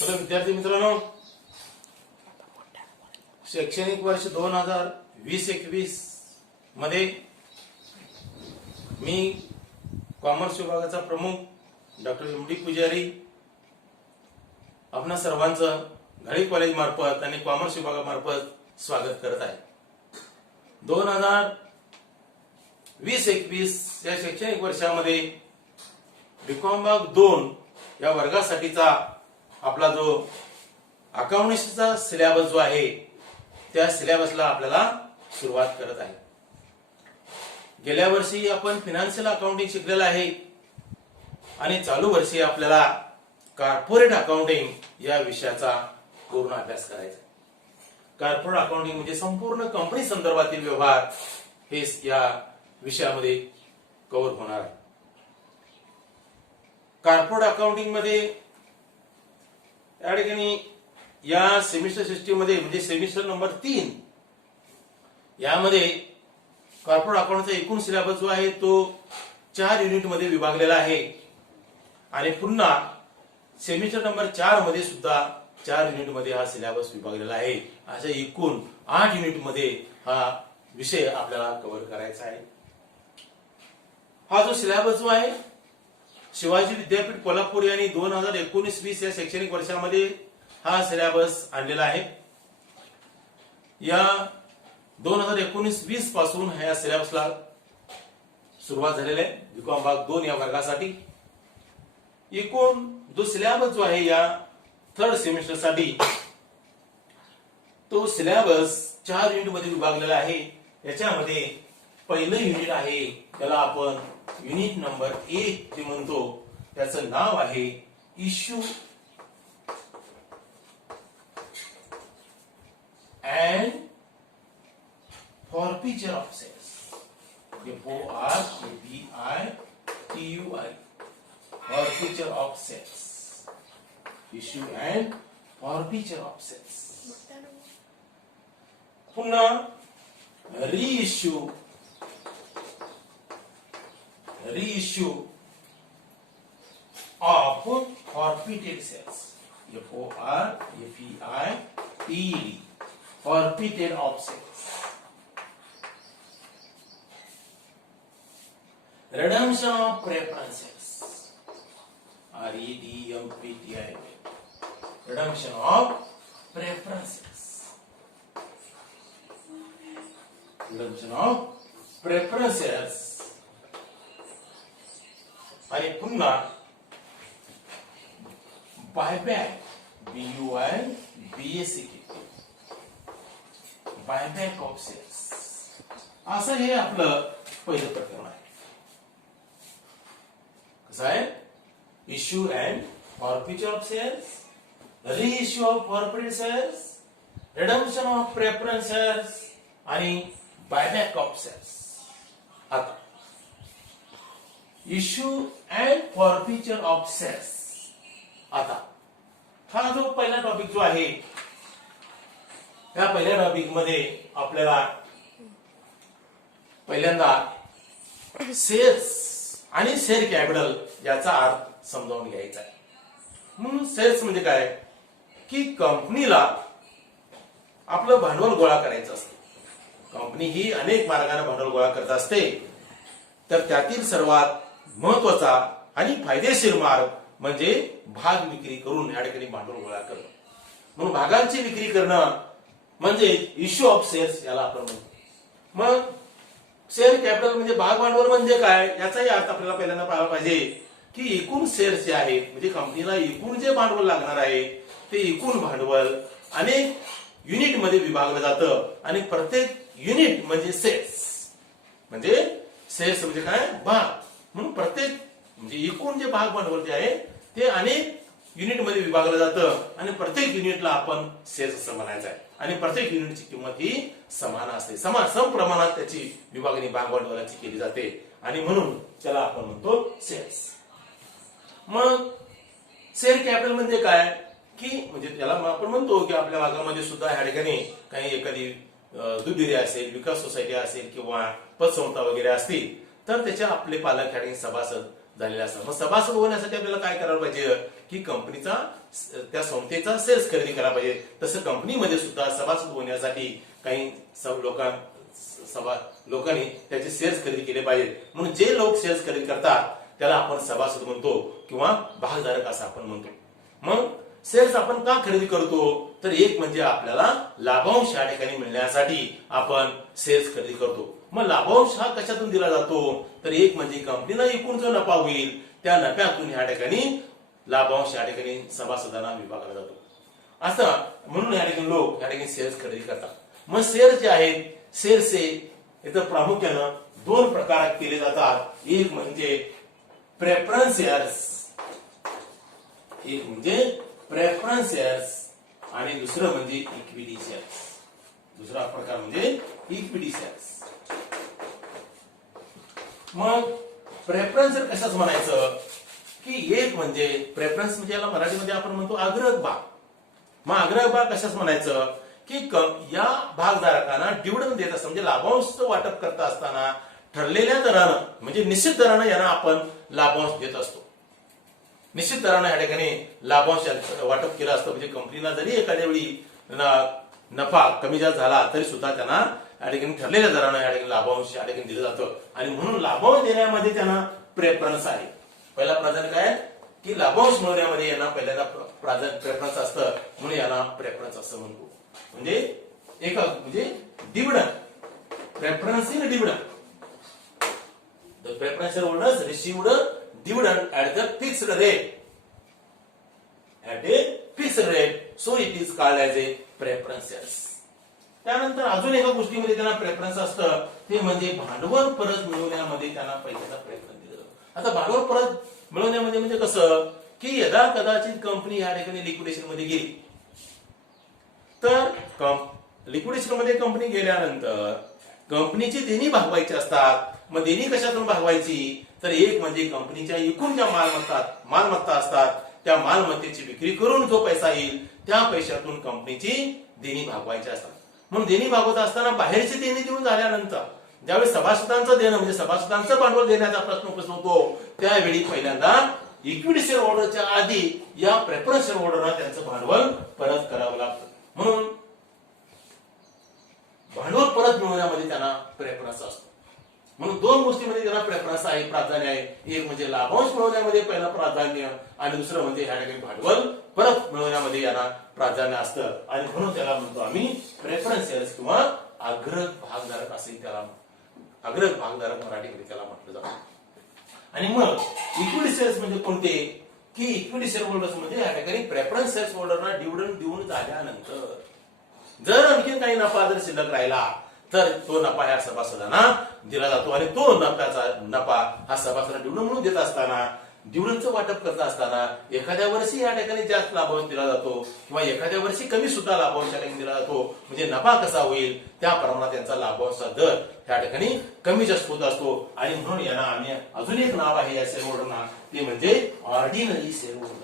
तर विद्यार्थी मित्रांनो, शैक्षणिक वर्ष 2020-21 मध्ये मी कॉमर्स विभागाचा प्रमुख डॉक्टर एम.डी. पुजारी आपणा सर्वांचं घाळी कॉलेज मार्फत आणि कॉमर्स विभागामार्फत स्वागत करत आहे. 2020-21 या शैक्षणिक वर्षामध्ये बीकॉम भाग 2 या वर्गासाठीचा आपला जो अकाउंटन्सीचा सिलेबस जो आहे त्या सिलेबसला आपल्याला सुरुवात करत आहे. गेल्या वर्षी आपण फायनान्शियल अकाउंटिंग शिकलेलं आहे आणि चालू वर्षी आपल्याला कॉर्पोरेट अकाउंटिंग या विषयाचा पूर्ण अभ्यास करायचा आहे. कॉर्पोरेट अकाउंटिंग म्हणजे संपूर्ण कंपनी संदर्भातील व्यवहार हे या विषयामध्ये कव्हर होणार आहे. कॉर्पोरेट अकाउंटिंग मध्ये या ठिकाणी या सेमिस्टर सिस्टीम मध्ये म्हणजे सेमिस्टर नंबर 3 यामध्ये कॉर्पोरेट अकाउंटचा एकूण सिलेबस जो आहे तो 4 युनिट मध्ये विभागलेला आहे आणि पुन्हा सेमिस्टर नंबर 4 मध्ये सुद्धा 4 युनिट मध्ये हा सिलेबस विभागलेला आहे. अशा एकूण 8 युनिट मध्ये हा विषय आपल्याला कव्हर करायचा आहे. हा जो सिलेबस जो आहे शिवाजी विद्यापीठ कोल्हापूर यांनी 2019-20 या शैक्षणिक वर्षामध्ये हा सिलेबस आणलेला आहे. या 2019-20 पासून ह्या सिलेबसला सुरुवात झालेली आहे बीकॉम भाग 2 या वर्गासाठी. एकूण जो सिलेबस जो आहे या थर्ड सेमिस्टर साठी तो सिलेबस 4 युनिट मध्ये विभागलेला आहे. याच्यामध्ये पहिलं युनिट आहे त्याला आपण युनिट नंबर 1 जे म्हणतो त्याचं नाव आहे issue and forfeiture of sales. FORFEITURE forfeiture of sales. Issue and forfeiture of sales. पुन्हा reissue of forfeited sales. FORFEITED forfeited of sales. Redemption of preferences. REDMPTI. Redemption of preferences. Redemption of preferences. आणि पुन्हा buyback. BUYBACK. Buyback of shares असं हे आपलं पहिलं प्रकरण आहे. कसं आहे? Issue and forfeiture of shares, reissue of forfeited shares, redemption of preferences आणि बायबॅक ऑफ सेल्स. आता issue and forfeiture of shares. आता हा जो पहिला टॉपिक जो आहे या पहिल्या टॉपिक मध्ये आपल्याला पहिल्यांदा सेल्स आणि शेअर कॅपिटल याचा अर्थ समजावून घ्यायचा आहे. म्हणून सेल्स म्हणजे काय की कंपनीला आपलं भांडवल गोळा करायचं असते. कंपनी ही अनेक मार्गाने भांडवल गोळा करत असते, तर त्यातील सर्वात महत्वाचा आणि फायदेशीर मार्ग म्हणजे भाग विक्री करून या ठिकाणी भांडवल गोळा करणं. म्हणून भागांची विक्री करणं म्हणजे इश्यू ऑफ शेअर्स याला आपण म्हणतो. मग शेअर कॅपिटल म्हणजे भाग भांडवल म्हणजे काय याचाही अर्थ आपल्याला पहिल्यांदा पाहायला पाहिजे की एकूण शेअर्स जे आहेत म्हणजे कंपनीला एकूण जे भांडवल लागणार आहे ते एकूण भांडवल अनेक युनिट मध्ये विभागलं जातं आणि प्रत्येक युनिट म्हणजे शेअर्स म्हणजे काय भाग. म्हणून प्रत्येक म्हणजे एकूण जे भाग भांडवल जे आहे ते अनेक युनिट मध्ये विभागलं जातं आणि प्रत्येक युनिटला आपण शेअर्स असं म्हणायचं आहे आणि प्रत्येक युनिटची किंमत ही समान असते. सम प्रमाणात त्याची विभागणी भाग भांडवलाची केली जाते आणि म्हणून त्याला आपण म्हणतो शेअर्स. मग शेअर कॅपिटल म्हणजे काय की म्हणजे त्याला आपण म्हणतो की आपल्या भागामध्ये सुद्धा ह्या ठिकाणी काही एखादी दूध डेअरी असेल, विकास सोसायटी असेल किंवा पतसंस्था वगैरे असतील तर त्याच्या आपले पालक ह्या ठिकाणी सभासद झालेल्या असतात. मग सभासद होण्यासाठी आपल्याला काय करायला पाहिजे की कंपनीचा त्या संस्थेचा शेअर्स खरेदी करायला पाहिजे. तसं कंपनीमध्ये सुद्धा सभासद होण्यासाठी काही लोकांनी त्याचे शेअर्स खरेदी केले पाहिजे. म्हणून जे लोक शेअर्स खरेदी करतात त्याला आपण सभासद म्हणतो किंवा भागधारक असं आपण म्हणतो. मग शेअर्स आपण का खरेदी करतो तर एक म्हणजे आपल्याला लाभांश या ठिकाणी मिळण्यासाठी आपण शेअर्स खरेदी करतो. मग लाभांश हा कशातून दिला जातो तर एक म्हणजे कंपनीला एकूण जो नफा होईल त्या नफ्यातून या ठिकाणी लाभांश या ठिकाणी सभासदांना विभागला जातो. असं म्हणून या ठिकाणी लोक या ठिकाणी शेअर्स खरेदी करतात. मग शेअर्स जे आहेत शेअर्स इथं प्रामुख्यानं दोन प्रकारात केले जातात. एक म्हणजे प्रेफरन्स शेअर्स, एक म्हणजे प्रेफरन्स शेअर्स आणि दुसरं म्हणजे इक्विटी शेअर्स. दुसरा प्रकार म्हणजे इक्विटी शेअर्स. मग प्रेफरन्स कशाच म्हणायचं की एक म्हणजे प्रेफरन्स म्हणजे याला मराठीमध्ये आपण म्हणतो आग्रह भाग. मग आग्रह भाग कशाच म्हणायचं की या भागधारकांना डिव्हिडंड देत असताना म्हणजे लाभांश वाटप करत असताना ठरलेल्या दरानं म्हणजे निश्चित दरानं यांना आपण लाभांश देत असतो. निश्चित दरानं या ठिकाणी लाभांश वाटप केलं असतं. म्हणजे कंपनीला जरी एखाद्या वेळी नफा कमी जास्त झाला तरी सुद्धा त्यांना या ठिकाणी ठरलेल्या दरानं या ठिकाणी लाभांश या ठिकाणी दिलं जातं. आणि म्हणून लाभांश देण्यामध्ये त्यांना प्रेफरन्स आहे. पहिला प्राधान्य काय की लाभांश मिळवण्यामध्ये यांना पहिल्यांदा प्रेफरन्स असतं म्हणून यांना प्रेफरन्स असं म्हणतो. म्हणजे एक म्हणजे dividend preference in dividend. The preferential holders received dividend at the fixed rate. At a fixed rate, so it is called as a preference shares. त्यानंतर अजून एका गोष्टीमध्ये त्यांना प्रेफरन्स असतं ते म्हणजे भांडवल परत मिळवण्यामध्ये त्यांना पैशाचा प्रेफरन्स दिला जातो. आता भांडवल परत मिळवण्यामध्ये म्हणजे कसं की यदा कदाचित कंपनी या ठिकाणी लिक्विडेशन मध्ये गेली तर लिक्विडेशन मध्ये कंपनी गेल्यानंतर कंपनीची देणी भागवायची असतात. मग देणी कशातून भागवायची तर एक म्हणजे कंपनीच्या एकूण ज्या मालमत्ता असतात त्या मालमत्तेची विक्री करून जो पैसा येईल त्या पैशातून कंपनीची देणी भागवायची असतात. म्हणून देणी भागवत असताना बाहेरची देणी देऊन झाल्यानंतर ज्यावेळी सभासदांचं देणं म्हणजे सभासदांचं भांडवल देण्याचा प्रश्न उपस्थित होतो त्यावेळी पहिल्यांदा इक्विटी शेअर होल्डरच्या आधी या प्रेफरन्स शेअर होल्डरला त्यांचं भांडवल परत करावं लागतं. म्हणून भांडवल परत मिळवण्यामध्ये त्यांना प्रेफरन्स असतो. म्हणून दोन गोष्टीमध्ये त्यांना प्रेफरन्स आहे, प्राधान्य आहे. एक म्हणजे लाभांश मिळवण्यामध्ये पहिला प्राधान्य आणि दुसरं म्हणजे ह्या ठिकाणी भांडवल परत मिळवण्यामध्ये यांना प्राधान्य असतं. आणि म्हणून त्याला म्हणतो आम्ही प्रेफरन्स शेअर्स किंवा अग्रह भागधारक असे त्याला अग्रह भागधारक मराठीमध्ये त्याला म्हटलं जातं. आणि मग इक्विटी शेअर्स म्हणजे कोणते की इक्विटी शेअर होल्डर्स म्हणजे या ठिकाणी प्रेफरन्स शेअर्स होल्डरना डिव्हिडंड देऊन झाल्यानंतर जर आणखी काही नफा जर शिल्लक राहिला तर तो नफा ह्या सभासदांना दिला जातो. आणि तो नफा हा सभासदांना डिव्हिडंड म्हणून देत असताना डिव्हिडंडचं वाटप करत असताना एखाद्या वर्षी या ठिकाणी जास्त लाभांश दिला जातो किंवा एखाद्या वर्षी कमी सुद्धा लाभांश या ठिकाणी दिला जातो. म्हणजे नफा कसा होईल त्या प्रमाणात त्यांचा लाभांशचा दर त्या ठिकाणी कमी जास्त होत असतो. आणि म्हणून यांना आम्ही अजून एक नाव आहे या शेअर होल्डरना ते म्हणजे ऑर्डिनरी शेअर होल्डर.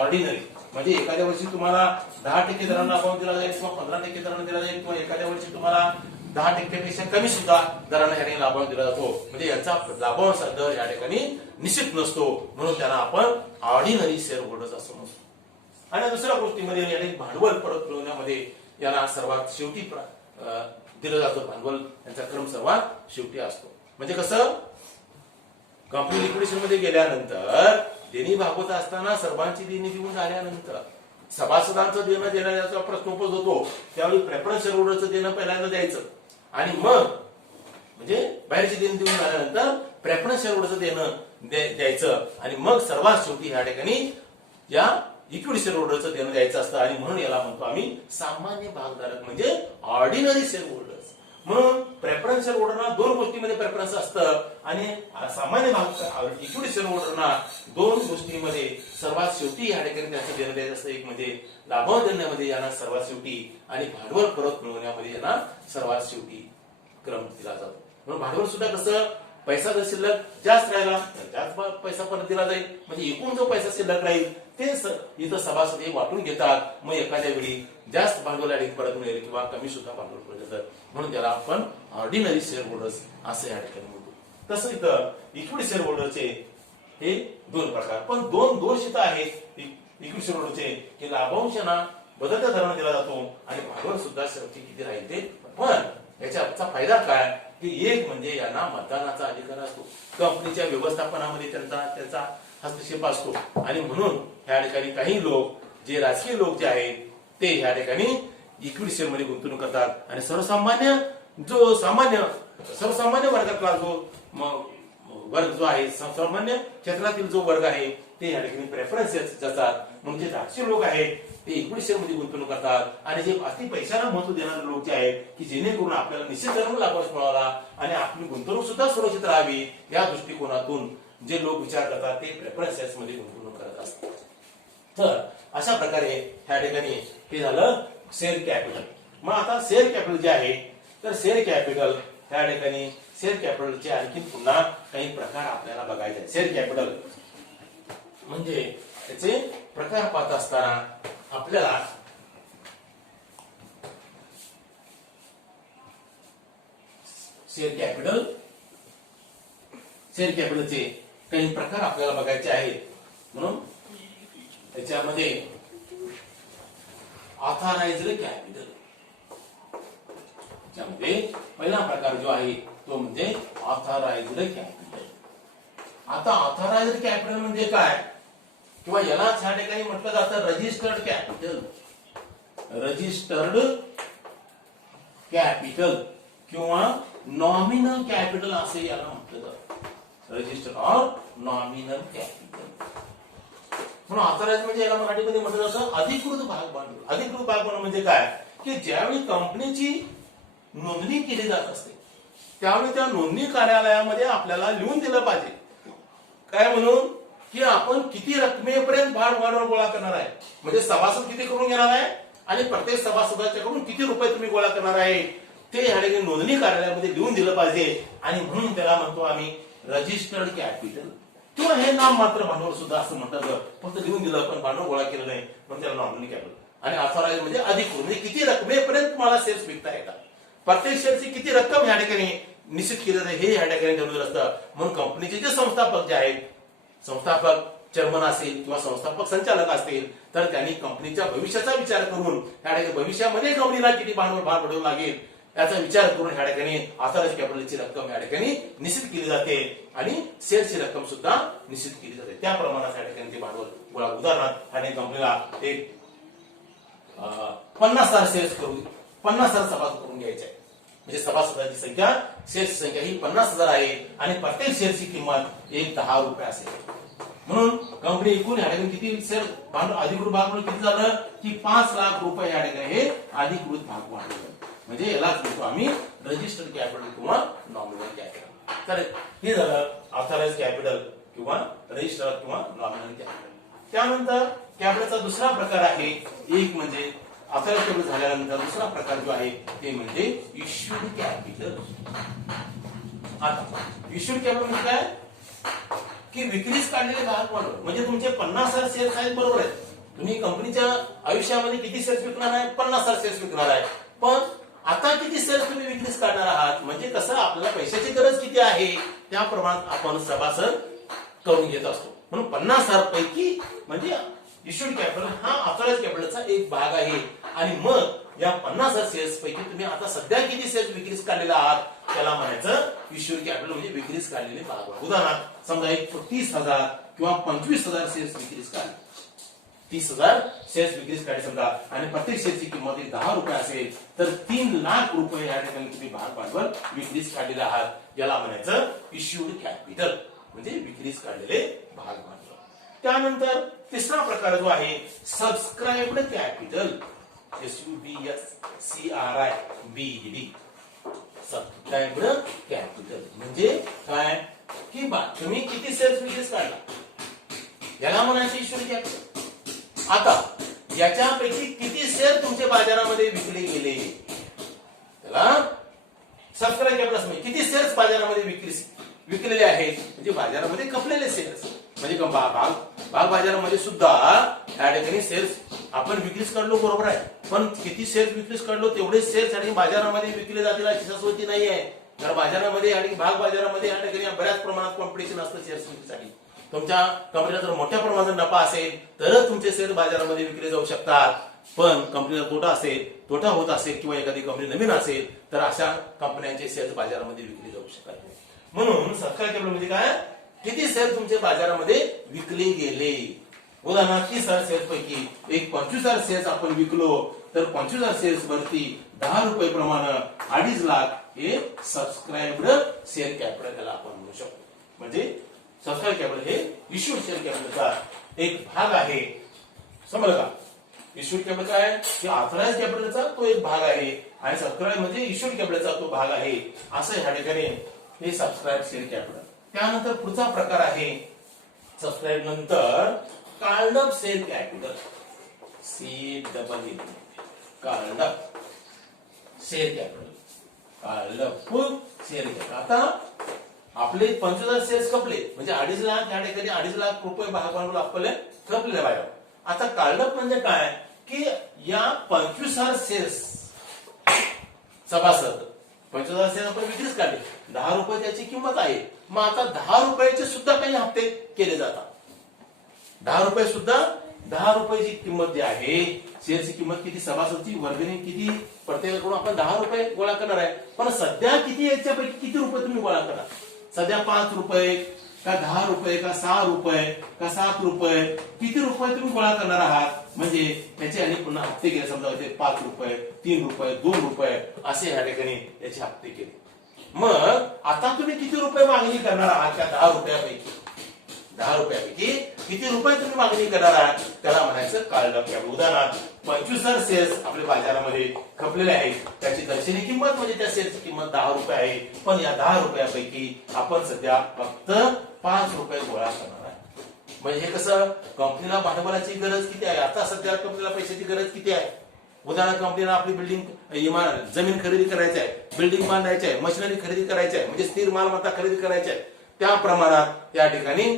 ऑर्डिनरी म्हणजे एखाद्या वर्षी तुम्हाला 10% दराने लाभांश दिला जाईल किंवा 15% दराने दिला जाईल किंवा एखाद्या वर्षी तुम्हाला 10%पेक्षा कमी सुद्धा दराने या ठिकाणी लाभांश दिला जातो. म्हणजे याचा लाभांशचा दर या ठिकाणी निश्चित नसतो. म्हणून त्यांना आपण ऑर्डिनरी शेअर होल्डर्स असं म्हणतो. आणि दुसऱ्या गोष्टीमध्ये याने भांडवल परत मिळवण्यामध्ये याला सर्वात शेवटी दिलं जातं. भांडवल यांचा क्रम सर्वात शेवटी असतो. म्हणजे कसं कंपनी लिक्विडेशन मध्ये गेल्यानंतर देणी भागवत असताना सर्वांची देणी देऊन झाल्यानंतर सभासदांचं देणं देण्याचा प्रश्न उपस्थित होतो. त्यावेळी प्रेफरन्स शेअर होल्डरचं देणं पहिल्यांदा द्यायचं आणि मग म्हणजे बाहेरची देणी देऊन झाल्यानंतर प्रेफरन्स शेअर होल्डरचं देणं द्यायचं आणि मग सर्वात शेवटी ह्या ठिकाणी या इक्विटी शेअर होल्डरचं देणं द्यायचं असतं. आणि म्हणून याला म्हणतो आम्ही सामान्य भागधारक म्हणजे ऑर्डिनरी शेअर होल्डर्स. म्हणून प्रेफरन्स शेअर होल्डरना दोन गोष्टींमध्ये प्रेफरन्स असतं आणि सामान्य इक्विटी शेअर होल्डरना दोन गोष्टींमध्ये सर्वात शेवटी या ठिकाणी त्यांचं देणं द्यायचं असतं. एक म्हणजे लाभांश देण्यामध्ये यांना सर्वात शेवटी आणि भांडवल परत मिळवण्यामध्ये यांना सर्वात शेवटी क्रम दिला जातो. म्हणून भांडवल सुद्धा कसं पैसा जर शिल्लक जास्त राहिला तर जास्त पैसा परत दिला जाईल. म्हणजे एकूण जो पैसा शिल्लक राहील ते इथं सभासद हे वाटून घेतात. मग एखाद्या वेळी जास्त भांडवल परत मिळेल किंवा कमी सुद्धा भांडवल परत येतात. म्हणून त्याला आपण ऑर्डिनरी शेअर होल्डर्स असं या ठिकाणी म्हणतो. तसं इथं इक्विटी शेअर होल्डरचे हे दोन प्रकार, पण दोन दोष इथं आहेत इक्विटी शेअर होल्डरचे की लाभांश ना बदलत्या दराने दिला जातो आणि भांडवल सुद्धा शेवटी किती राहील ते, पण याचा फायदा काय की एक म्हणजे यांना मतदानाचा अधिकार असतो, कंपनीच्या व्यवस्थापनामध्ये त्यांचा हस्तक्षेप असतो आणि म्हणून ह्या ठिकाणी काही लोक जे राजकीय लोक जे आहेत ते ह्या ठिकाणी इक्विटी शेअर मध्ये गुंतवणूक करतात आणि सर्वसामान्य वर्गातला जो वर्ग जो आहे, सामान्य क्षेत्रातील जो वर्ग आहे ते या ठिकाणी प्रेफरन्स जातात, म्हणून जे राजकीय लोक आहेत ते इक्विटी शेअर मध्ये गुंतवणूक करतात आणि जे अति पैशाला महत्व देणारे लोक जे आहेत की जेणेकरून आपल्याला निश्चित दराने लाभांश मिळावा आणि आपली गुंतवणूक सुद्धा सुरक्षित राहावी या दृष्टिकोनातून जे लोक विचार करतात ते प्रेफरन्स शेअर्स मध्ये गुंतवणूक करत असतात. तर अशा प्रकारे ह्या ठिकाणी हे झालं शेअर कॅपिटल. मग आता शेअर कॅपिटल जे आहे तर शेअर कॅपिटल ह्या ठिकाणी शेअर कॅपिटलचे आणखी पुन्हा काही प्रकार आपल्याला बघायचे आहेत. शेअर कॅपिटल म्हणजे त्याचे प्रकार पाहत असताना आपल्याला शेअर कॅपिटलचे काही प्रकार आपल्याला बघायचे आहेत. म्हणून त्याच्यामध्ये ऑथराइज्ड कॅपिटल, त्यामध्ये पहिला प्रकार जो आहे तो म्हणजे ऑथराइज्ड कॅपिटल. आता ऑथराइज्ड कॅपिटल म्हणजे काय किंवा याला या ठिकाणी म्हटलं जातं रजिस्टर्ड कॅपिटल. रजिस्टर्ड कॅपिटल किंवा नॉमिनल कॅपिटल असे याला म्हटलं जातं. Registered or nominal capital. म्हणून ऑथराइज म्हणजे याला मराठीमध्ये म्हटलं जातं अधिकृत भाग भांडवल. अधिकृत भाग भांडवल म्हणजे काय की ज्यावेळी कंपनीची नोंदणी केली जात असते त्यावेळी त्या नोंदणी कार्यालयामध्ये आपल्याला लिहून दिलं पाहिजे काय म्हणून की आपण किती रकमेपर्यंत भांडवल गोळा करणार आहे, म्हणजे सभासद किती करून घेणार आहे आणि प्रत्येक सभासदाच्याकडून किती रुपये तुम्ही गोळा करणार आहे ते या ठिकाणी नोंदणी कार्यालयामध्ये लिहून दिलं पाहिजे आणि म्हणून त्याला म्हणतो आम्ही रजिस्टर्ड कॅपिटल किंवा हे नाम मात्र भांडवल सुद्धा असं म्हणतात. फक्त लिहून दिलं पण भांडवल गोळा केलं नाही म्हणून त्याला नॉमिनल कॅपिटल. आणि ऑथराइज म्हणजे अधिकृत म्हणजे किती रकमेपर्यंत तुम्हाला शेअर्स विकता येतात, प्रत्येक शेअरची किती रक्कम या ठिकाणी निश्चित केली जाते हे या ठिकाणी ठरवलेलं असतं. म्हणून कंपनीचे जे संस्थापक जे आहेत, संस्थापक चेअरमन असेल किंवा संस्थापक संचालक असतील तर त्यांनी कंपनीच्या भविष्याचा विचार करून या ठिकाणी भविष्यामध्ये कंपनीला किती भांडवल भांडवल लागेल याचा विचार करून या ठिकाणी ऑथराइज्ड कॅपिटलची रक्कम या ठिकाणी निश्चित केली जाते आणि शेअरची रक्कम सुद्धा निश्चित केली जाते. त्या प्रमाणात या ठिकाणी ते भांडवल गोळा. उदाहरणार्थ आणि कंपनीला एक 50,000 शेअर्स करून 50,000 सभासद करून घ्यायचे आहे, म्हणजे सभासदांची संख्या शेअरची संख्या ही 50,000 आहे आणि प्रत्येक शेअरची किंमत एक 10 रुपये असेल. म्हणून कंपनी एकूण या ठिकाणी किती शेअर भांडवल अधिकृत भाग भांडवल किती झालं की 5 लाख रुपये या ठिकाणी हे अधिकृत भाग भांडवल, म्हणजे यालाच म्हणतो आम्ही रजिस्टर्ड कॅपिटल किंवा नॉमिनल कॅपिटल. तर हे झालं ऑथराइज्ड कॅपिटल किंवा रजिस्टर्ड किंवा नॉमिनल कॅपिटल. त्यानंतर कॅपिटलचा दुसरा प्रकार आहे, एक म्हणजे ऑथराइज्ड कॅपिटल झाल्यानंतर दुसरा प्रकार जो आहे ते म्हणजे इश्यूड कॅपिटल. आता इश्यूड कॅपिटल म्हणजे काय की विक्रीस काढलेले भाग भांडवल, म्हणजे तुमचे 50,000 शेअर्स आहेत बरोबर आहे, तुम्ही कंपनीच्या आयुष्यामध्ये किती शेअर्स विकणार आहे 50,000 शेअर्स विकणार आहे, पण आता किती शेअर्स तुम्ही विक्रीस काढणार आहात म्हणजे कसं आपल्याला पैशाची गरज किती आहे त्या प्रमाणात आपण सभासद करून घेत असतो. म्हणून 50,000 पैकी म्हणजे इश्यूड कॅपिटल हा ऑथराइज्ड कॅपिटलचा एक भाग आहे आणि मग या 50,000 शेअर्स पैकी तुम्ही आता सध्या किती शेअर्स विक्रीस काढलेला आहात त्याला म्हणायचं इश्यूड कॅपिटल म्हणजे विक्रीस काढलेले भाग. उदाहरणार्थ समजा एक 30,000 किंवा 25,000 शेअर्स विक्रीस काढले, 30,000 शेअर्स विक्रीस काढले समजा आणि प्रत्येक शेअरची किंमत 10 रुपये असेल तर 3 लाख रुपये या ठिकाणी तुम्ही भाग भांडवल विक्रीस काढलेले आहात, याला म्हणायचं इश्यूड कॅपिटल म्हणजे विक्रीस काढलेले भाग भांडवल. त्यानंतर तिसरा प्रकार जो आहे सबस्क्राइब्ड कॅपिटल, SUBSCRIBED. सबस्क्राइब्ड कॅपिटल म्हणजे काय की तुम्ही किती शेअर्स विक्रीस काढला याला म्हणायचं इश्यूड कॅपिटल. आता याच्यापैकी किती शेअर तुमच्या बाजारामध्ये विकले गेले त्याला सबस्क्राइब कॅपिटल म्हणजे किती शेअर्स बाजारामध्ये विकलेले आहेत म्हणजे बाजारामध्ये खपलेले शेअर्स, म्हणजे भाग बाजारामध्ये सुद्धा या ठिकाणी शेअर्स आपण विक्रीस काढलो बरोबर आहे, पण किती शेअर्स विक्रीस काढलो तेवढे शेअर्स आणि बाजारामध्ये विकले जातील अशी शाश्वती नाही आहे. तर बाजारामध्ये आणि भाग बाजारामध्ये या ठिकाणी बऱ्याच प्रमाणात कॉम्पिटिशन असतं शेअर्स विक्रीसाठी. तुमच्या कंपनीला जर मोठ्या प्रमाणात नफा असेल तरच तुमचे शेअर बाजारामध्ये विकले जाऊ शकतात. पण कंपनीला तोटा होत असेल किंवा एखादी कंपनी नवीन असेल तर अशा कंपन्यांचे शेअर बाजारामध्ये विकले जाऊ शकत नाही. म्हणून सबस्क्राईब कॅपिटल म्हणजे काय, किती शेअर तुमचे बाजारामध्ये विकले गेले. उदाहरणार्थ 30,000 शेअर्स पैकी एक 25,000 शेअर्स आपण विकलो तर 25,000 शेअर्स वरती 10 रुपये प्रमाणे 2.5 लाख हे सबस्क्राईब्ड शेअर कॅपिटल त्याला आपण म्हणू शकतो. म्हणजे सबस्क्राईब कॅपिटल हे इश्यूड शेअर कॅपिटलचा एक भाग आहे. समजलं का? इश्यूड कॅपिटल काय की ऑथराइज कॅपिटलचा तो एक भाग आहे आणि सबस्क्राईब म्हणजे इश्यूड कॅपिटलचा तो भाग आहे. असं ह्या ठिकाणी हे सबस्क्राईब शेअर कॅपिटल. त्यानंतर पुढचा प्रकार आहे सबस्क्राईब नंतर called up share capital. CEE called up share capital. Called up share capital. आता आपले 25,000 शेअर्स खपले म्हणजे 2.5 लाख या ठिकाणी 2.5 लाख रुपये भाग भांडवल आपले खपलेले बाहेर. आता कॉल्ड अप म्हणजे काय की या 25,000 शेअर्स सभासद 25,000 शेअर्स आपण विक्रीच काढले, 10 रुपये त्याची किंमत आहे. मग आता 10 रुपयाचे सुद्धा काही हप्ते केले जातात. 10 रुपये सुद्धा 10 रुपयाची किंमत जी आहे शेअरची किंमत किती, सभासदची वर्गणी किती, प्रत्येकाकडून आपण 10 रुपये गोळा करणार आहे. पण सध्या किती याच्यापैकी किती रुपये तुम्ही गोळा करा. सध्या 5 रुपये का 10 रुपये का 6 रुपये का 7 रुपये किती रुपये तुम्ही गोळा करणार आहात. म्हणजे त्याचे आणि पुन्हा हप्ते केले. समजा 5 रुपये 3 रुपये 2 रुपये असे ह्या ठिकाणी याचे हप्ते केले. मग आता तुम्ही किती रुपये मागणी करणार आहात त्या 10 रुपयापैकी. 10 रुपयापैकी किती रुपये तुम्ही मागणी करणार आहात त्याला म्हणायचं कॉल्ड अप कॅपिटल. उदाहरणार्थ 25,000 शेअर्स आपल्या बाजारामध्ये खपलेले आहेत. त्याची दर्शनी किंमत म्हणजे त्या शेअरची किंमत 10 रुपये आहे. पण या 10 रुपयापैकी आपण सध्या फक्त 5 रुपये गोळा करणार आहे. म्हणजे हे कसं, कंपनीला भांडवलाची गरज किती आहे. आता सध्या कंपनीला पैशाची गरज किती आहे. उदाहरणार्थ कंपनीला आपली बिल्डिंग जमीन खरेदी करायची आहे, बिल्डिंग बांधायची आहे, मशिनरी खरेदी करायची आहे, म्हणजे स्थिर मालमत्ता खरेदी करायची आहे. त्या प्रमाणात या ठिकाणी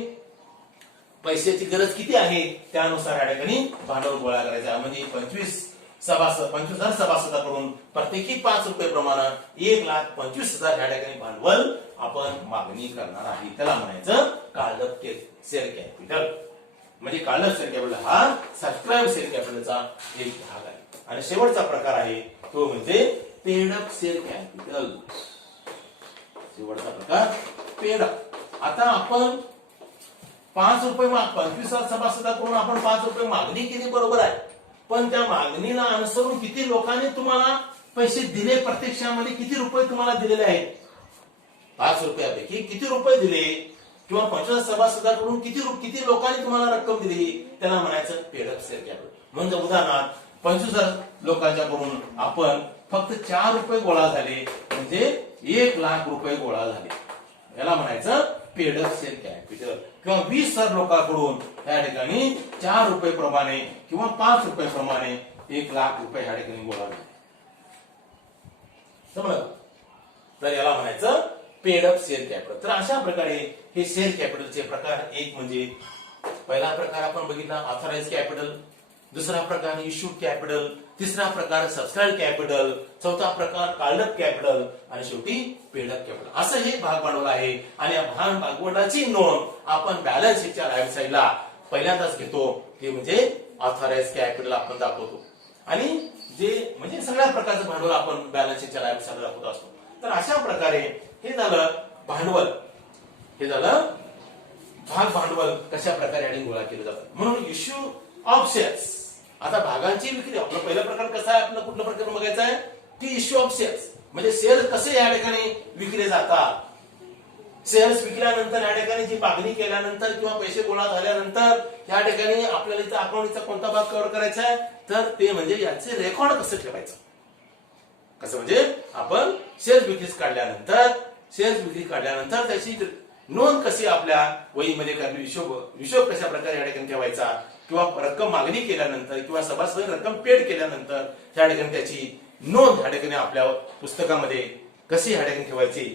पैशाची गरज किती आहे त्यानुसार या ठिकाणी भांडवल गोळा करायचं आहे. म्हणजे 25,000 सभासदाकडून प्रत्येकी 5 रुपये प्रमाणे 1,25,000 या ठिकाणी भांडवल आपण मागणी करणार आहे. त्याला म्हणायचं कॉल्ड अप शेअर कॅपिटल. म्हणजे कॉल्ड अप शेअर कॅपिटल हा सबस्क्राईब शेअर कॅपिटलचा एक भाग आहे. आणि शेवटचा प्रकार आहे तो म्हणजे पेड अप शेअर कॅपिटल. शेवटचा प्रकार पेड अप. आता आपण 5 रुपये 25,000 सभासदाकडून आपण 5 रुपये मागणी केली, बरोबर आहे. पण त्या मागणीला अनुसरून किती लोकांनी तुम्हाला पैसे दिले, प्रत्यक्षामध्ये किती रुपये तुम्हाला दिलेले आहेत. 5 रुपयापैकी किती रुपये दिले किंवा 25,000 सभासदाकडून किती लोकांनी तुम्हाला रक्कम दिली त्याला म्हणायचं पेड अप शेअर कॅपिटल. म्हणजे उदाहरणार्थ 25,000 लोकांच्याकडून आपण फक्त 4 रुपये गोळा झाले म्हणजे 1 लाख रुपये गोळा झाले. याला म्हणायचं पेड अप शेअर कॅपिटल. किंवा 20,000 लोकांकडून या ठिकाणी 4 रुपये प्रमाणे किंवा 5 रुपये प्रमाणे 1 लाख रुपये या ठिकाणी गोळा झाले. समजलं. तर याला म्हणायचं पेड अप शेअर कॅपिटल. तर अशा प्रकारे हे शेअर कॅपिटलचे प्रकार. एक म्हणजे पहिला प्रकार आपण बघितला ऑथराइज कॅपिटल, दुसरा प्रकार इश्यूड कॅपिटल, तिसरा प्रकार सबस्क्राईब कॅपिटल, चौथा प्रकार कॉल्ड अप कॅपिटल आणि शेवटी पेड अप कॅपिटल. असं हे भाग भांडवल आहे. आणि या भाग भांडवलाची नोंद आपण बॅलन्स शीटच्या राईट साईडला पहिल्यांदाच घेतो. ते म्हणजे ऑथराइज कॅपिटल आपण दाखवतो. आणि जे म्हणजे सगळ्या प्रकारचं भांडवल आपण बॅलन्स शीटच्या राईट साईडला दाखवत असतो. तर अशा प्रकारे हे झालं भांडवल. हे झालं भाग भांडवल कशा प्रकारे आणि गोळा केलं जातं. म्हणून इश्यू ऑफ शेअर्स. आता भागांची विक्री. आपला पहिला प्रकार कसा आहे, आपला कुठला प्रकार बघायचा आहे की इश्यू ऑफ शेअर्स. म्हणजे शेअर्स कसे या ठिकाणी विकले जातात. शेअर्स विकल्यानंतर या ठिकाणी जी मागणी केल्यानंतर किंवा पैसे गोळा झाल्यानंतर या ठिकाणी आपल्याला इथं अकाउंटचा कोणता भाग कव्हर करायचा आहे तर ते म्हणजे याचे रेकॉर्ड कसं ठेवायचं. कसं म्हणजे आपण शेअर्स विक्री काढल्यानंतर त्याची नोंद कशी आपल्या वहीमध्ये करणे, हिशोब कशा प्रकारे या ठिकाणी ठेवायचा किंवा रक्कम मागणी केल्यानंतर किंवा सभासद रक्कम पेड केल्यानंतर या ठिकाणी त्याची नोंद या ठिकाणी आपल्या पुस्तकामध्ये कशी या ठिकाणी ठेवायची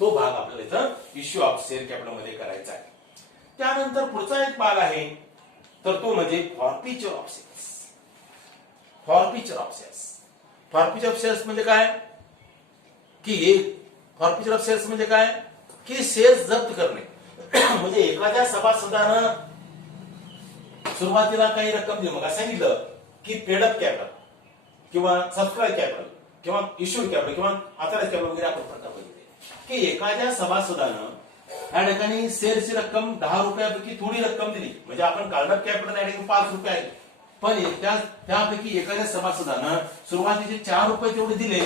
तो भाग आपल्याला इथं इश्यू ऑफ शेअर कॅपिटल मध्ये करायचा आहे. त्यानंतर पुढचा एक भाग आहे तर तो म्हणजे forfeiture of shares. Forfeiture of shares म्हणजे काय की फॉर्फिचर ऑफ शेअर्स म्हणजे काय की शेअर्स जप्त करणे म्हणजे एखाद्या सभासदानं सुरुवातीला काही रक्कम दिली, मग सांगितलं की पेड अप कॅपिटल किंवा सबस्क्राईब कॅपिटल किंवा इश्यूड कॅपिटल किंवा ऑथराइज कॅपिटल वगैरे आपण प्रकार बघितले की एखाद्या सभासदानं या ठिकाणी शेअरची रक्कम 10 रुपयापैकी थोडी रक्कम दिली, म्हणजे आपण काढणं कॅपिटल या ठिकाणी 5 रुपये आहे, पण त्यापैकी एखाद्या सभासदानं सुरुवातीचे 4 रुपये तेवढे दिले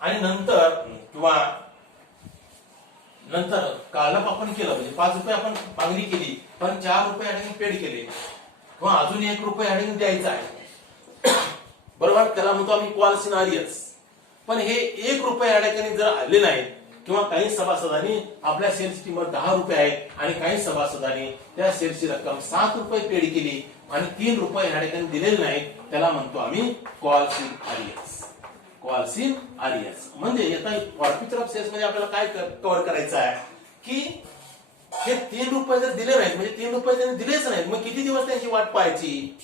आणि नंतर काढणं आपण केलं, म्हणजे 5 रुपये आपण मागणी केली पण 4 रुपये या ठिकाणी पेड केले किंवा अजून 1 रुपये या ठिकाणी द्यायचा आहे, बरोबर, त्याला म्हणतो आम्ही कॉल्स इन आरियर्स. पण हे 1 रुपये या ठिकाणी जर आले नाही किंवा काही सभासदांनी आपल्या शेअरची किंमत 10 रुपये आहे आणि काही सभासदांनी त्या शेअरची रक्कम 7 रुपये पेड केली आणि 3 रुपये या ठिकाणी दिलेले नाही, त्याला म्हणतो आम्ही कॉल्स इन आरियर्स. कॉल्स इन आरियर्स म्हणजे आता फॉर्फिचर ऑफ शेअर्स मध्ये आपल्याला काय कव्हर करायचं आहे की हे 3 रुपये जर दिले नाहीत, म्हणजे 3 रुपये त्यांनी दिलेच नाहीत, मग किती दिवस त्यांची वाट पाहायची,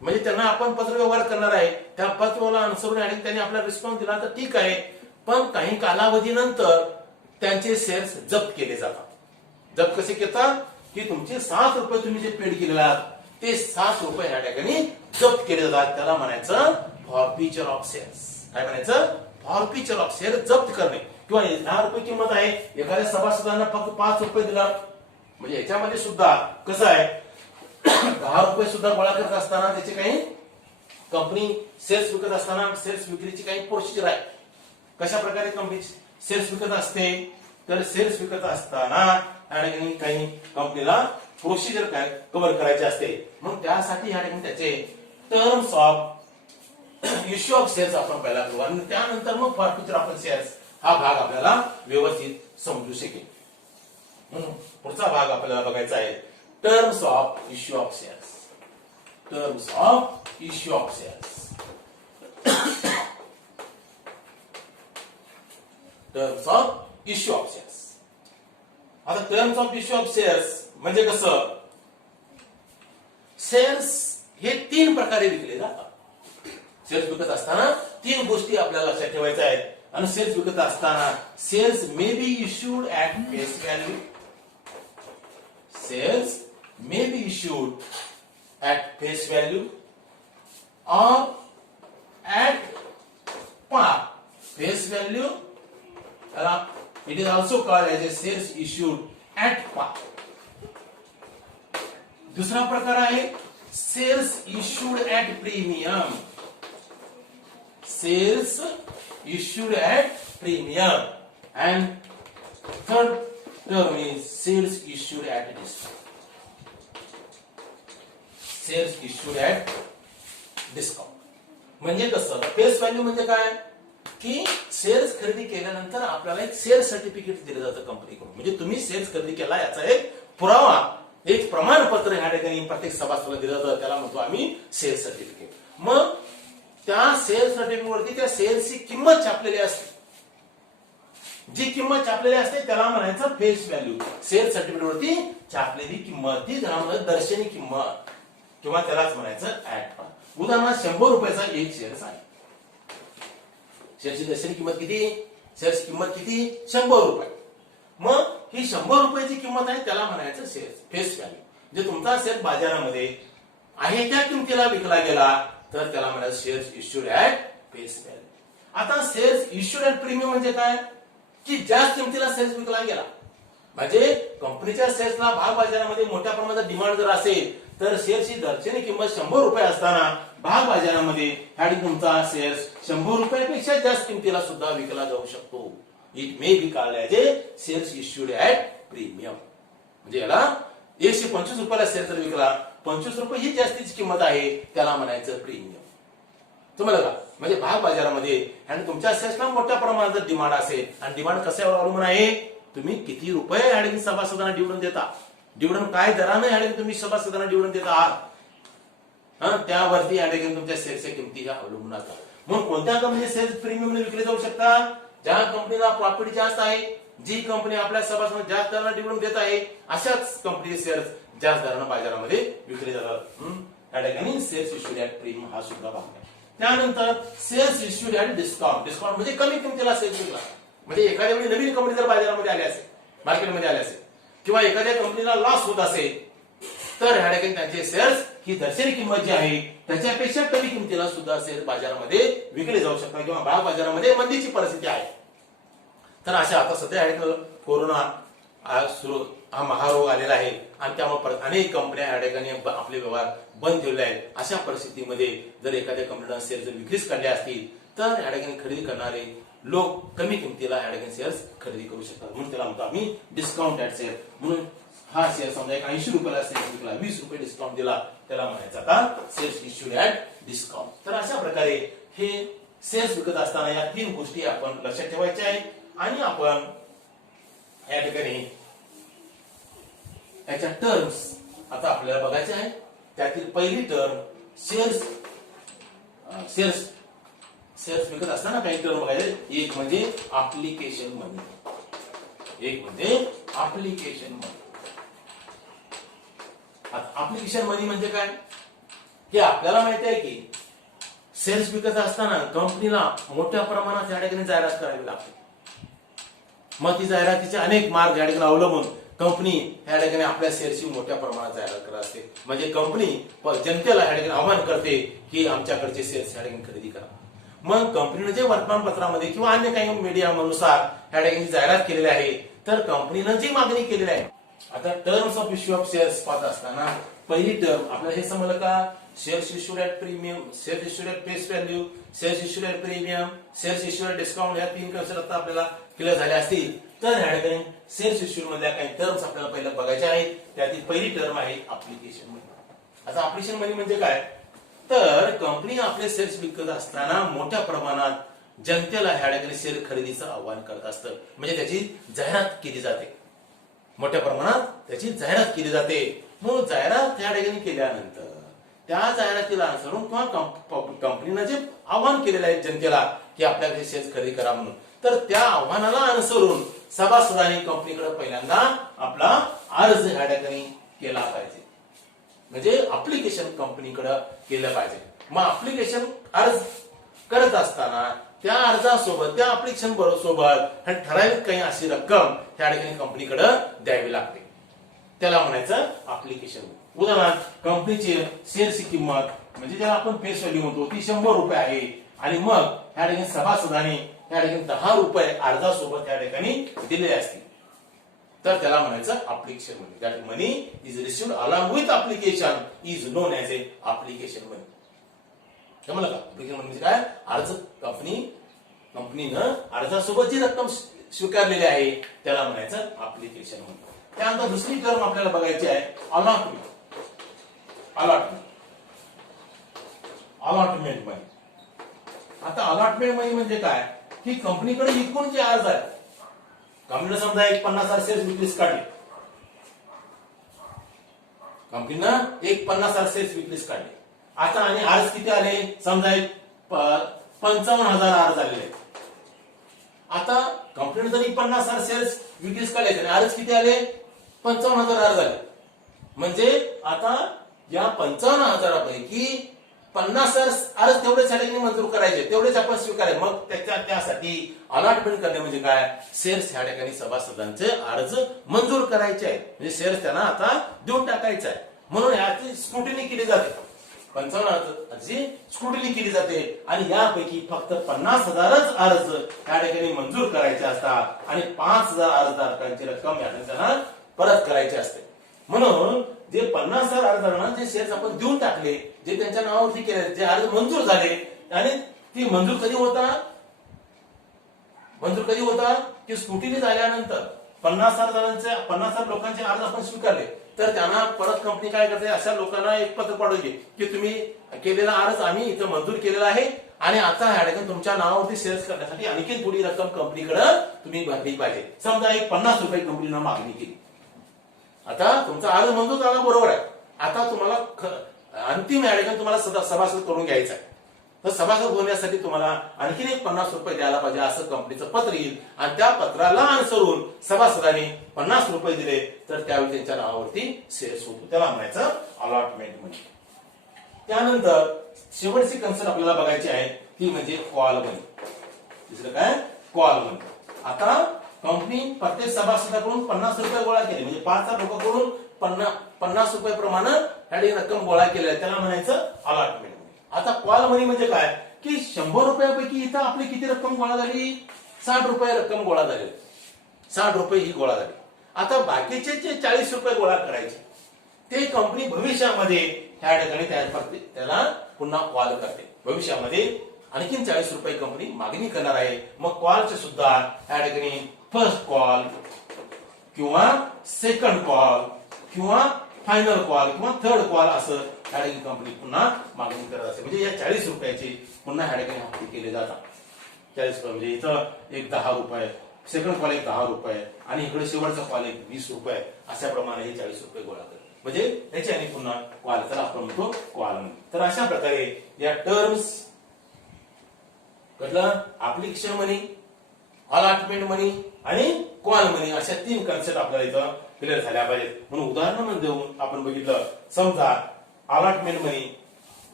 म्हणजे त्यांना आपण पत्रव्यवहार करणार आहे, त्या पत्रव्यवहाराला अनुसरून आणि त्यांनी आपला रिस्पॉन्स दिला तर ठीक आहे, पण काही कालावधीनंतर त्यांचे शेअर्स जप्त केले जातात. जप्त कसे करतात की तुमचे 7 रुपये तुम्ही जे पेड केलेले आहात ते 7 रुपये या ठिकाणी जप्त केले जातात, त्याला म्हणायचं फॉर्फिचर ऑफ शेअर्स. काय म्हणायचं? फॉर्फिचर ऑफ शेअर जप्त करणे. किंवा 10 रुपये किंमत आहे, एखाद्या सभासदांना फक्त 5 रुपये दिला, म्हणजे याच्यामध्ये सुद्धा कसं आहे 10 रुपये सुद्धा गोळा करत असताना त्याचे काही कंपनी शेअर्स विकत असताना शेअर्स विक्रीची काही प्रोसिजर आहे. कशा प्रकारे कंपनी शेअर्स विकत असते, तर शेअर्स विकत असताना काही कंपनीला प्रोसिजर काय कव्हर करायचे असते, मग त्यासाठी या ठिकाणी त्याचे terms of issue of shares आपण पहिला करू आणि त्यानंतर मग फॉर्फिचर ऑफ शेअर्स हा भाग आपल्याला व्यवस्थित समजू शकेल. पुढचा भाग आपल्याला बघायचा आहे terms of issue of shares. Terms of issue of shares. Terms of issue of shares. आता terms of issue of shares म्हणजे कसं, शेअर्स हे 3 प्रकारे विकले जातात. शेअर्स विकत असताना 3 गोष्टी आपल्याला लक्षात ठेवायच्या आहेत. आणि शेअर्स विकत असताना shares may be issued at face value. Shares may be issued at face value or at par. Face value, it is also called as a shares issued at par. दूसरा प्रकार आहे shares issued at premium. Shares issued at premium. And third term is shares issued at discount. Shares issued at discount म्हणजे कसं, face value म्हणजे काय की shares खरेदी केल्यानंतर आपल्याला एक शेअर सर्टिफिकेट दिलं जातं कंपनीकडून, म्हणजे तुम्ही शेअर्स खरेदी केला याचा एक पुरावा, एक प्रमाणपत्र या ठिकाणी प्रत्येक सभासदाला दिलं जातं, त्याला म्हणतो आम्ही शेअर सर्टिफिकेट. मग त्या शेअर सर्टिफिकेटवरती त्या शेअरची किंमत छापलेली असते, जी किंमत छापलेली असते त्याला म्हणायचं फेस व्हॅल्यू. शेअर सर्टिफिकेटवरती छापलेली किंमत ती दर्शनी किंमत किंवा त्यालाच म्हणायचं ऍट पार. उदाहरणार्थ 100 रुपयाचा एक शेअर आहे, शेअरची दर्शनी किंमत किती, शेअरची किंमत किती 100 रुपये. मग ही 100 रुपयाची किंमत आहे त्याला म्हणायचं शेअर फेस व्हॅल्यू. म्हणजे तुमचा शेअर बाजारामध्ये आहे त्या किमतीला विकला गेला तर त्याला म्हणायचं shares issued at face value. आता शेअर्स इश्यूड ऍट प्रीमियम म्हणजे काय की ज्या किमतीला शेअर्स विकला गेला, म्हणजे कंपनीच्या शेअर्सला भाग बाजारामध्ये मोठ्या प्रमाणात डिमांड जर असेल तर शेअरची दर्शनी किंमत 100 रुपये असताना भाग बाजारामध्ये तुमचा शेअर्स 100 रुपयापेक्षा जास्त किमतीला सुद्धा विकला जाऊ शकतो. It may be called as A shares issued at premium. म्हणजे याला 125 रुपयाला शेअर जर विकला, 25 रुपये ही जास्तीची किंमत आहे, त्याला म्हणायचं प्रीमियम. तुम्हाला का म्हणजे भाग बाजारामध्ये आणि तुमच्या शेअर्सला मोठ्या प्रमाणात जर डिमांड असेल आणि डिमांड कशावर अवलंबून आहे, तुम्ही किती रुपये या सभासदांना डिव्हिडंड देता, डिव्हिडंड काय दराने या तुम्ही सभासदांना डिव्हिडंड देत आहात, त्यावरती या तुमच्या शेअरच्या किमती अवलंबून असतात. म्हणून कोणत्या कंपनी शेअर्स प्रीमियम विकले जाऊ शकतात, ज्या कंपनीला प्रॉफिट जास्त आहे, जी कंपनी आपल्या सभासदांना जास्त दराने डिव्हिडंड देत आहे, अशाच कंपनीचे शेअर्स जास्त दराने बाजारामध्ये विकले जातात. या ठिकाणी शेअर्स इश्यूड ऍट प्रीमियम हा सुद्धा भाग आहे. त्यानंतर shares issued at discount. Discount म्हणजे कमी किमतीला शेअर्स विकला, म्हणजे एखाद्या वेळी नवीन कंपनी जर बाजारामध्ये आली असेल, मार्केटमध्ये आली असेल, किंवा एखाद्या कंपनीला लॉस होत असेल, तर ह्या ठिकाणी त्यांचे शेअर्स ही दर्शनी किंमत जी आहे त्याच्यापेक्षा कमी किमतीला सुद्धा शेअर बाजारामध्ये विकले जाऊ शकतात, किंवा भाग बाजारामध्ये मंदीची परिस्थिती आहे. तर अशा आता सध्या कोरोना हा महारोग आलेला आहे आणि त्यामुळे अनेक कंपन्या या ठिकाणी आपले व्यवहार बंद ठेवले आहेत. अशा परिस्थितीमध्ये जर एखाद्या कंपनीला शेअर जर विक्रीस काढले असतील तर या ठिकाणी खरेदी करणारे लोक कमी किमतीला या ठिकाणी शेअर्स खरेदी करू शकतात. म्हणून त्याला म्हणतो आम्ही डिस्काउंटेड शेअर. म्हणून हा शेअर समजा 80 रुपयाला शेअर विकला, 20 रुपये डिस्काउंट दिला, त्याला म्हणायचं आता शेअर्स इश्यूड ॲट डिस्काउंट. तर अशा प्रकारे हे शेअर्स विकत असताना या 3 गोष्टी आपण लक्षात ठेवायच्या आहेत. आणि आपण या ठिकाणी याच्या टर्म्स आता आपल्याला बघायचे आहे. त्यातील पहिली टर्म शेअर्स विकत असताना काही टर्म बघायचे. एक म्हणजे ऍप्लिकेशन मनी, एक म्हणजे ऍप्लिकेशन मनी. ऍप्लिकेशन मनी म्हणजे काय, की आपल्याला माहिती आहे की शेअर्स विकत असताना कंपनीला मोठ्या प्रमाणात या ठिकाणी जाहिरात करावी लागते. मग ती जाहिरातीचे अनेक मार्ग या ठिकाणी अवलंबून कंपनी या ठिकाणी आपल्या शेअर्सची मोठ्या प्रमाणात जाहिरात करत असते. म्हणजे कंपनी जनतेला या ठिकाणी आवाहन करते की आमच्याकडचे शेअर्स या ठिकाणी खरेदी करा. मग कंपनीने जे वर्तमानपत्रामध्ये किंवा अन्य काही मीडियानुसार या ठिकाणी जाहिरात केलेली आहे, तर कंपनीनं जी मागणी केलेली आहे. आता terms of issue of shares पाहत असताना पहिली टर्म आपल्याला हे समजलं का, shares issued at premium, shares issued at face value, shares issued at premium, shares issued at discount, ह्या 3 कन्सेप्ट आता आपल्याला क्लिअर झाले असतील. तर ह्या ठिकाणी शेअर्स इश्यूड मधल्या काही टर्म्स आपल्याला पहिला बघायच्या आहेत. त्यातील पहिली टर्म आहे ऍप्लिकेशन मनी. आता ऍप्लिकेशन मनी म्हणजे काय, तर कंपनी आपले शेअर्स विकत असताना मोठ्या प्रमाणात जनतेला ह्या ठिकाणी शेअर खरेदीचं आवाहन करत असतं. म्हणजे त्याची जाहिरात केली जाते, मोठ्या प्रमाणात त्याची जाहिरात केली जाते. मग जाहिरात या ठिकाणी केल्यानंतर त्या जाहिरातीला अनुसरून किंवा कंपनीनं जे आवाहन केलेलं आहे जनतेला की आपल्याकडे शेअर्स खरेदी करा म्हणून, तर त्या आव्हानाला अनुसरून सभासदांनी कंपनीकडे पहिल्यांदा आपला अर्ज ह्या ठिकाणी केला पाहिजे. म्हणजे ऍप्लिकेशन कंपनीकडे केलं पाहिजे. मग ऍप्लिकेशन अर्ज करत असताना त्या अर्जासोबत त्या ऍप्लिकेशन सोबत ठराविक काही अशी रक्कम त्या ठिकाणी कंपनीकडे द्यावी लागते. त्याला म्हणायचं ऍप्लिकेशन. उदाहरणार्थ कंपनीची शेअरची किंमत म्हणजे ज्याला आपण फेस व्हॅल्यू म्हणतो ती 100 रुपये आहे आणि मग त्या ठिकाणी सभासदांनी त्या ठिकाणी 10 रुपये अर्जासोबत त्या ठिकाणी दिलेले असतील, तर त्याला म्हणायचं application money. That money is received along with application is known as application money. समजलं का? ऍप्लिकेशन मनी म्हणजे काय, अर्ज कंपनीनं अर्जासोबत जी रक्कम स्वीकारलेली आहे त्याला म्हणायचं ऍप्लिकेशन मनी. त्यानंतर दुसरी टर्म आपल्याला बघायची आहे अलॉटमेंट. अलॉटमेंट मनी. आता अलॉटमेंट मनी म्हणजे काय, की कंपनीकडे एकूण जे अर्ज आहे, कंपनीनं समजा 50,000 शेअर्स विक्रीस काढले, कंपनीनं 50,000 शेअर्स विक्रीस काढले. आता आणि अर्ज किती आले, समजा 55,000 अर्ज आलेले. आता कंपनीने जरी 50,000 शेअर्स विक्रीस काढले आणि अर्ज किती आले, 55,000 अर्ज आले. म्हणजे आता या 55,000पैकी 50,000 अर्ज तेवढेच मंजूर करायचे, तेवढेच आपण स्वीकारायचे. मग त्यासाठी अलॉटमेंट करणे म्हणजे काय, शेअर्स ह्या ठिकाणी सभासदांचे अर्ज मंजूर करायचे आहेत. म्हणजे शेअर्स त्यांना आता देऊन टाकायचं आहे. म्हणून याची स्क्रुटिनी केली जाते, 55,000ची स्क्रुटिनी केली जाते आणि यापैकी फक्त 50,000च अर्ज त्या ठिकाणी मंजूर करायचे असतात आणि 5,000 अर्जदारांची रक्कम या त्यांना परत करायची असते. म्हणून जे 50,000 अर्जदारांना जे शेअर्स आपण देऊन टाकले, जे त्यांच्या नावावरती केले, जे अर्ज मंजूर झाले, आणि ती मंजूर कधी होता की स्क्रुटिनी झाल्यानंतर 50,000 लोकांचे अर्ज आपण स्वीकारले, तर त्यांना परत कंपनी काय करते, अशा लोकांना एक पत्र पाठवते की तुम्ही केलेला अर्ज आम्ही इथं मंजूर केलेला आहे आणि आता ह्या ठिकाणी तुमच्या नावावरती शेअर्स करण्यासाठी आणखी थोडी रक्कम कंपनीकडे तुम्ही भरली पाहिजे. समजा 50 रुपये कंपनीनं मागणी केली. आता तुमचा अर्ज मंजूर झाला, बरोबर आहे. आता तुम्हाला अंतिम या ठिकाणी तुम्हाला सभासद करून घ्यायचा आहे. तर सभासद होण्यासाठी तुम्हाला आणखीन 50 रुपये द्यायला पाहिजे असं कंपनीचं पत्र येईल आणि त्या पत्राला अनुसरून सभासदांनी 50 रुपये दिले तर त्यावेळी त्यांच्या नावावरती शेअर्स होतो. त्याला म्हणायचं अलॉटमेंट मनी. त्यानंतर शेवटची कन्सेप्ट आपल्याला बघायची आहे ती म्हणजे कॉल मनी. दुसरं काय, कॉल मनी. आता कंपनी प्रत्येक सभासदाकडून 50 रुपये गोळा केले, म्हणजे 5 लोकांकडून 50 रुपये प्रमाणे ह्या रक्कम गोळा केली, त्याला म्हणायचं अलॉटमेंट मनी. आता कॉल मनी म्हणजे काय की 100 रुपयापैकी इथं आपली किती रक्कम गोळा झाली, 60 रुपये रक्कम गोळा झाली, 60 रुपये ही गोळा झाली. आता बाकीचे जे 40 रुपये गोळा करायचे ते कंपनी भविष्यामध्ये ह्या ठिकाणी त्याला पुन्हा कॉल करते. भविष्यामध्ये आणखीन 40 रुपये कंपनी मागणी करणार आहे. मग कॉलचे सुद्धा ह्या ठिकाणी फर्स्ट कॉल किंवा सेकंड कॉल किंवा फायनल कॉल किंवा थर्ड कॉल असं ह्या ठिकाणी कंपनी पुन्हा मागणी करत असते. म्हणजे या 40 रुपयाचे पुन्हा ह्या ठिकाणी हप्ते केले जातात. 40 रुपये म्हणजे इथं एक 10 रुपये, सेकंड कॉल एक 10 रुपये आणि इकडे शेवटचा कॉल एक 20 रुपये, अशा प्रमाणे हे 40 रुपये गोळा करतात. म्हणजे त्याच्याने पुन्हा कॉल, त्याला आपण म्हणतो कॉल मनी. तर अशा प्रकारे या टर्म्स कळलं, ऍप्लिकेशन मनी, अलॉटमेंट मनी आणि कॉल मनी, अशा 3 कन्सेप्ट आपल्याला इथं क्लिअर झाल्या पाहिजेत. म्हणून उदाहरण देऊन आपण बघितलं, समजा अलॉटमेंट मनी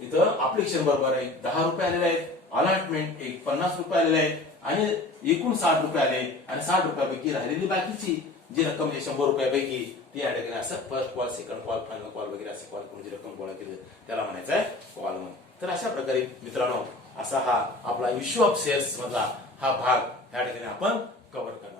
इथं ऍप्लिकेशन बरोबर आहे 10 रुपये आलेले आहेत, अलॉटमेंट एक 50 रुपये आलेले आहेत आणि एकूण 60 रुपये आले आणि 60 रुपयापैकी राहिलेली बाकीची जी रक्कम आहे 100 रुपयापैकी ती या ठिकाणी असं first call, second call, final call वगैरे असे कॉल करून जी रक्कम गोळा केली त्याला म्हणायचं आहे कॉल मनी. तर अशा प्रकारे मित्रांनो असा हा आपला इश्यू ऑफ शेअर्स मधला हा भाग या ठिकाणी आपण कव्हर करणार.